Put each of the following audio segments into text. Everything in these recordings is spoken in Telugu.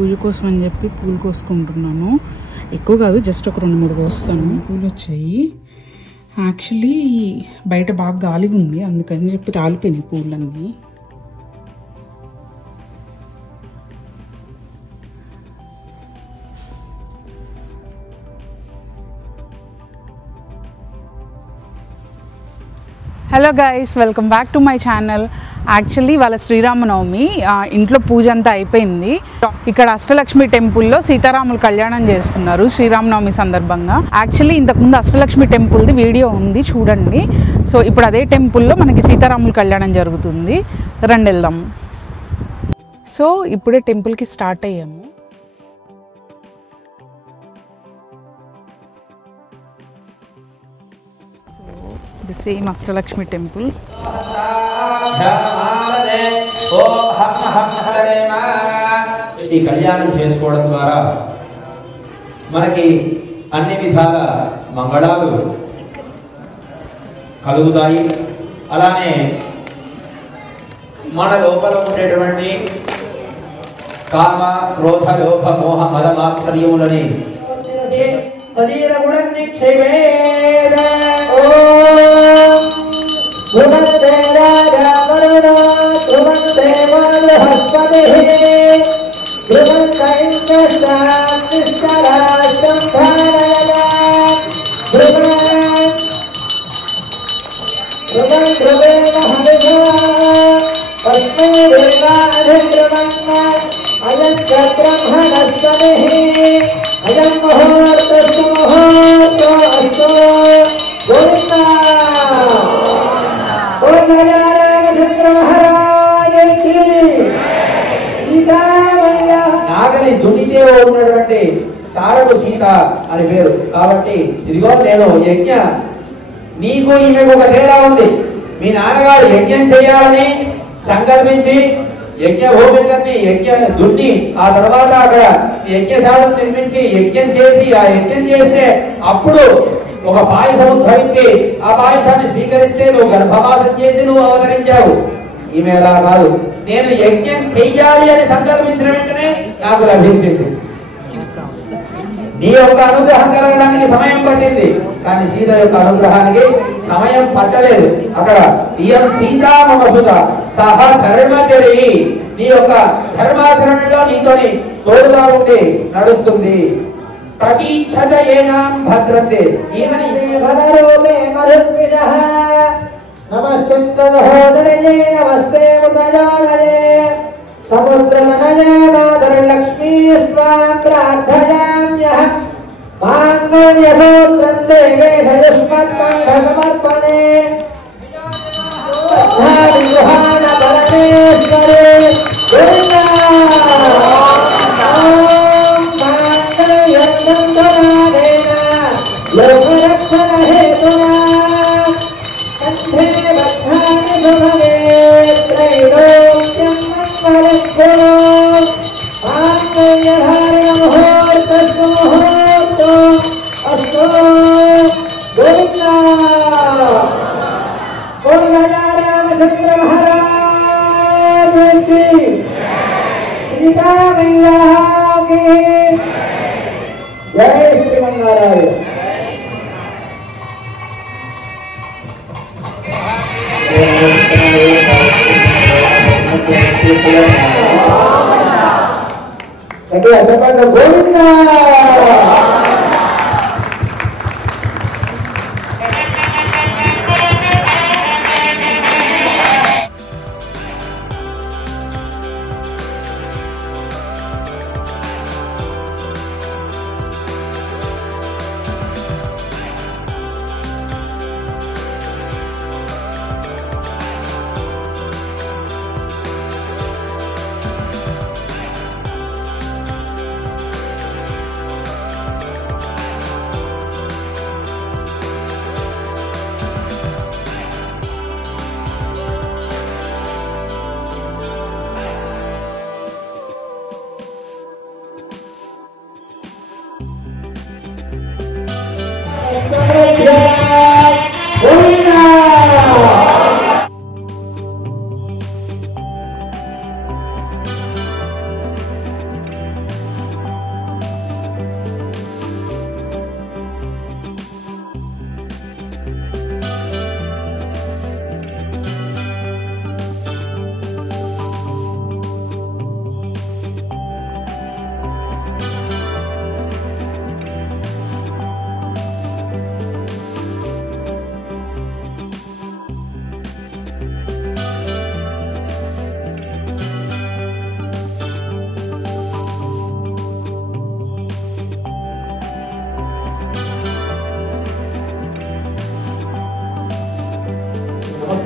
పూజ కోసం అని చెప్పి పూలు కోసుకుంటున్నాను. ఎక్కువ కాదు, జస్ట్ ఒక 2-3 కోస్తాను. పూలు వచ్చాయి. యాక్చువల్లీ బయట బాగా గాలిగా ఉంది, అందుకని చెప్పి రాలిపోయినాయి పూలన్నీ. Hello guys, welcome back to my channel. Actually వాళ్ళ శ్రీరామనవమి, ఇంట్లో పూజ అంతా అయిపోయింది. ఇక్కడ అష్టలక్ష్మి టెంపుల్లో సీతారాముల కళ్యాణం చేస్తున్నారు శ్రీరామనవమి సందర్భంగా. యాక్చువల్లీ ఇంతకుముందు అష్టలక్ష్మి టెంపుల్ది వీడియో ఉంది, చూడండి. సో ఇప్పుడు అదే టెంపుల్లో మనకి సీతారాముల కళ్యాణం జరుగుతుంది. రండి వెళ్దాం. సో ఇప్పుడే టెంపుల్కి స్టార్ట్ అయ్యాము. Same Ashtalakshmi temple. ఈ కళ్యాణం చేసుకోవడం ద్వారా మనకి అన్ని విధాల మంగళాలు కలుగుతాయి. అలానే మన లోపల ఉండేటువంటి కామ, క్రోధ, లోభ, మోహ, మద, మాత్సర్యములని శరీర గుణాన్ని క్షేమేద ధ్రువంతే రాజా వరుణ ధ్రువంతే బృహస్పతిః ధ్రువంత ఇంద్రశ్చాష్ట్రాష్టం ధారయత ధ్రువం ధ్రువేణ హవిషా తస్మై దేవాధిధ్రువన్న అయం చ బ్రహ్మణస్పతిః అయం ముహూర్తస్తు ముహూర్తో అస్తు గోవింద. నాగని దున్నితే ఉన్నటువంటి చారకు సీత అని పేరు. కాబట్టి ఇదిగో నేను యజ్ఞ, నీకు ఈమెకు ఒక తేడా ఉంది. మీ నాన్నగారు యజ్ఞం చేయాలని సంకల్పించి యజ్ఞ భూమిని యజ్ఞ దున్ని ఆ తర్వాత అక్కడ యజ్ఞశాలను నిర్మించి యజ్ఞం చేసి ఆ యజ్ఞం చేస్తే అప్పుడు ఒక పాయసం ఉద్భవించి ఆ పాయసాన్ని స్వీకరిస్తే నువ్వు గర్భవాసం చేసి నువ్వు అవతరించావు. ఈమె అలా కాదు, నేను యజ్ఞం చెయ్యాలి అని సంకల్పించిన వెంటనే నాకు లభించింది. నీ యొక్క అనుగ్రహం కలగడానికి సమయం పట్టింది, కానీ సీత యొక్క అనుగ్రహానికి సమయం పట్టలేదు. అక్కడ ఇయం సీతా మమ సుత సహ ధర్మచరి, నీ యొక్క ధర్మాచరణలో నీతోని తోడుగా ఉండి నడుస్తుంది. ప్రతీచ్ఛజయేనాం భద్రతే ఈమని వనరోమే మరుద్విషః నమశ్చంద్రదహోదరయే నమస్తే మృతజాలయే సముద్రతనయే మాతర్లక్ష్మీ స్వాం ప్రార్థయామ్యహం మాంగళ్యసూత్రం దేవే సయుష్మత్కంఠసమర్పణే ధావిగృహాణ పరమేశ్వరే గోవింద. లోకరక్షణ హేతునా కంఠే బద్ధాని శుభగే త్రైలోక్యం మంగళం మాంగళ్యధారణ ముహూర్తస్తు ముహూర్తో అస్తు గోవింద. రామచంద్ర మహారాజ్ కి సీతామయ్యా కి జై శ్రీమన్నారాయణ. చెప్పండి గోవింద.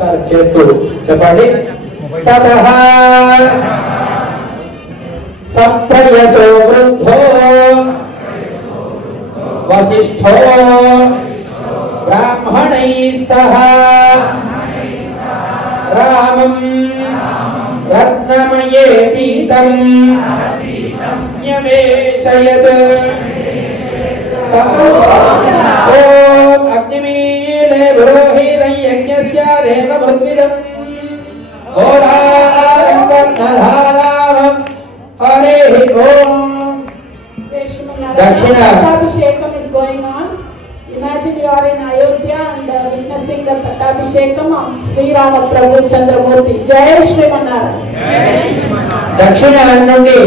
నమస్కారం చేస్తూ చెప్పండి. తతః సంప్రయసో వృద్ధో వసిష్ఠో బ్రాహ్మణైః సహ రామం రత్నమయే సీతం న్యవేశయత్. ఓం అగ్నిమీళే పురోహితం యజ్ఞస్య దేవ పృథ్వీజం ఓరారం కర్ణధారావం హరేః ఓం. Dakshina Pattabhishekam is going on. Imagine you are in Ayodhya and witnessing the Pattabhishekam of Sri Rama Prabhu Chandramurti. Jai Shrimanara. దక్షిణ నుండి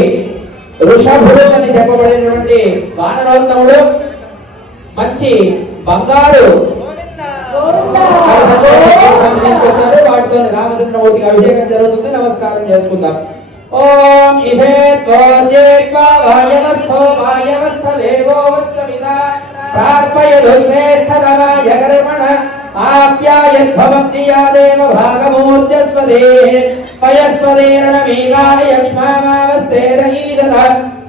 ఋషభుడు అని చెప్పబడినటువంటి వానరోత్తముడు మంచి బంగారు తీసుకొచ్చారు. వాటితో రామచంద్రమూర్తికి అభిషేకం జరుగుతుంది. నమస్కారం చేసుకుందాం. ఓం ఇషేత్వోర్జేత్వా వాయవస్థో వాయవస్థదేవో వస్తమిదా ప్రార్పయదుశ్రేష్ఠతమాయ కర్మణ ఆప్యాయద్భవతి యా దేవ భాగమూర్జస్వదే పయస్వదేరణమీవాయ యక్ష్మామావస్తేరయీషద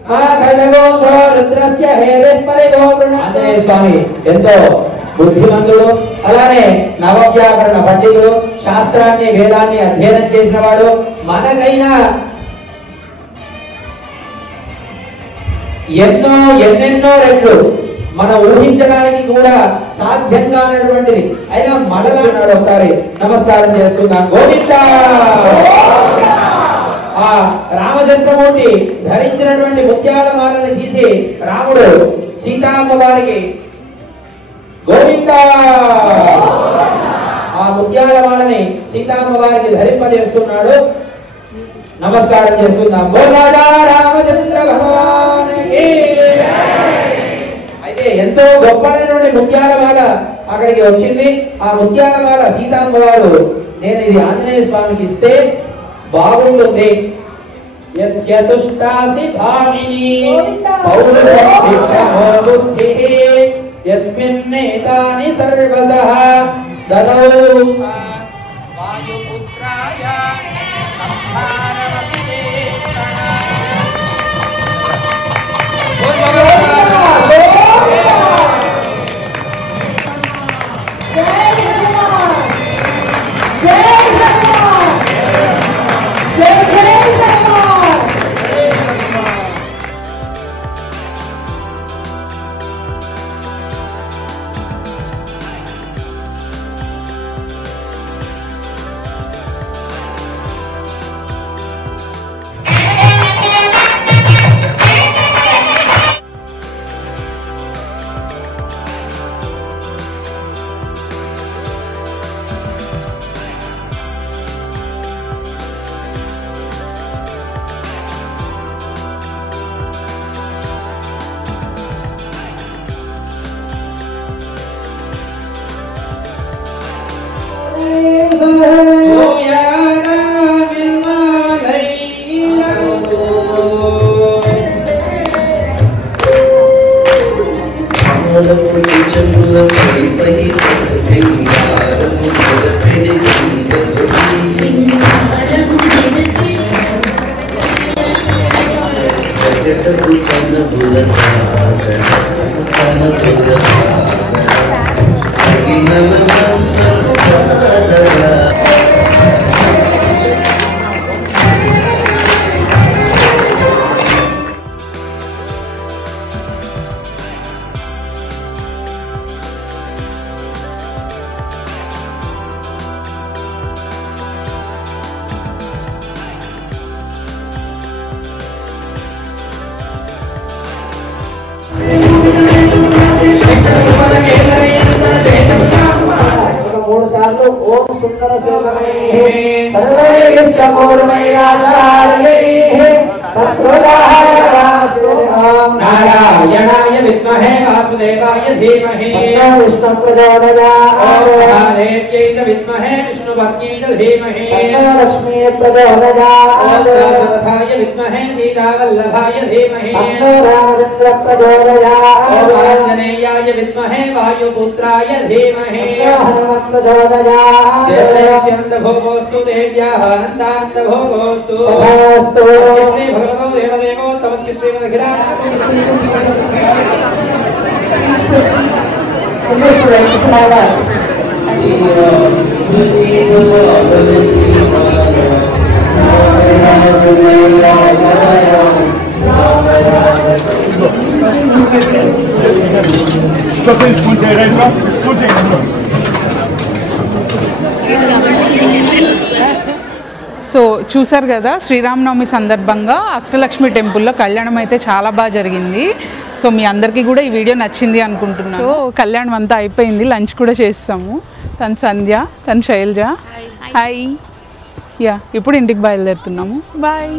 మాఘజగోషో రుద్రస్య హేదః పరిగో వృణ. ఆంజనేయ స్వామి ఎంతో బుద్ధిమంతుడు, అలానే నవవ్యాకరణ పండితుడు, శాస్త్రాన్ని వేదాన్ని అధ్యయనం చేసిన వాడు. మనకైనా ఎన్నెన్నో రెట్లు మనం ఊహించడానికి కూడా సాధ్యం కానటువంటిది అయినా మనసున్నాడు. ఒకసారి నమస్కారం చేసుకుందాం. గోవింద. ఆ రామచంద్రమూర్తి ధరించినటువంటి ముత్యాల మాలని తీసి రాముడు సీతామ్మ వారికి గోవింద ఆ ముత్యాల మాలని సీతామ్మ వారికి ధరింపజేస్తున్నాడు. నమస్కారం చేసుకుందాం. గోరాజా రామచంద్ర భగవానికి. అయితే ఎంతో గొప్పనైనటువంటి ముత్యాల మాల అక్కడికి వచ్చింది. ఆ ముత్యాల మాల సీతామ్మ వారు నేను ఇది ఆంజనేయ స్వామికి ఇస్తే బాగుంటుంది. యస్య తుష్టాసి భామిని పౌరుషం విక్రమో బుద్ధిః యస్మిన్నేతాని సర్వశః దదౌ వాయుపుత్రాయ సంహారవసితే ओम सुंदर सेवकैः सर्वैश्च पूर्वैराचार्यैः सत्कृताः नारायण नारायणाय विद्महे वासुदेवाय धीमहि विष्णु प्रचोदयात् महादेव्यै च विद्महे विष्णुपत्न्यै च धीमहि लक्ष्मी प्रचोदयात् रथाय विद्महे सीतावल्लभाय धीमहि रामचंद्र प्रचोदयात् आञ्जनेयाय विद्महे वायुपुत्राय धीमहि हनुमत् प्रचोदयात् देवस्यनन्दभोगोऽस्तु देव्याः नन्दानन्दभोगोऽस्तु तथास्तु श्री भगवतो देवदेवो तमस्य श्रीमदखिला సో చూసారు కదా, శ్రీరామనవమి సందర్భంగా అష్టలక్ష్మి టెంపుల్లో కళ్యాణం అయితే చాలా బాగా జరిగింది. సో మీ అందరికీ కూడా ఈ వీడియో నచ్చింది అనుకుంటున్నాను. సో కళ్యాణం అంతా అయిపోయింది, లంచ్ కూడా చేస్తాము. తను సంధ్య, తను శైలజ. హాయ్. యా, ఇప్పుడు ఇంటికి బయలుదేరుతున్నాము. బాయ్.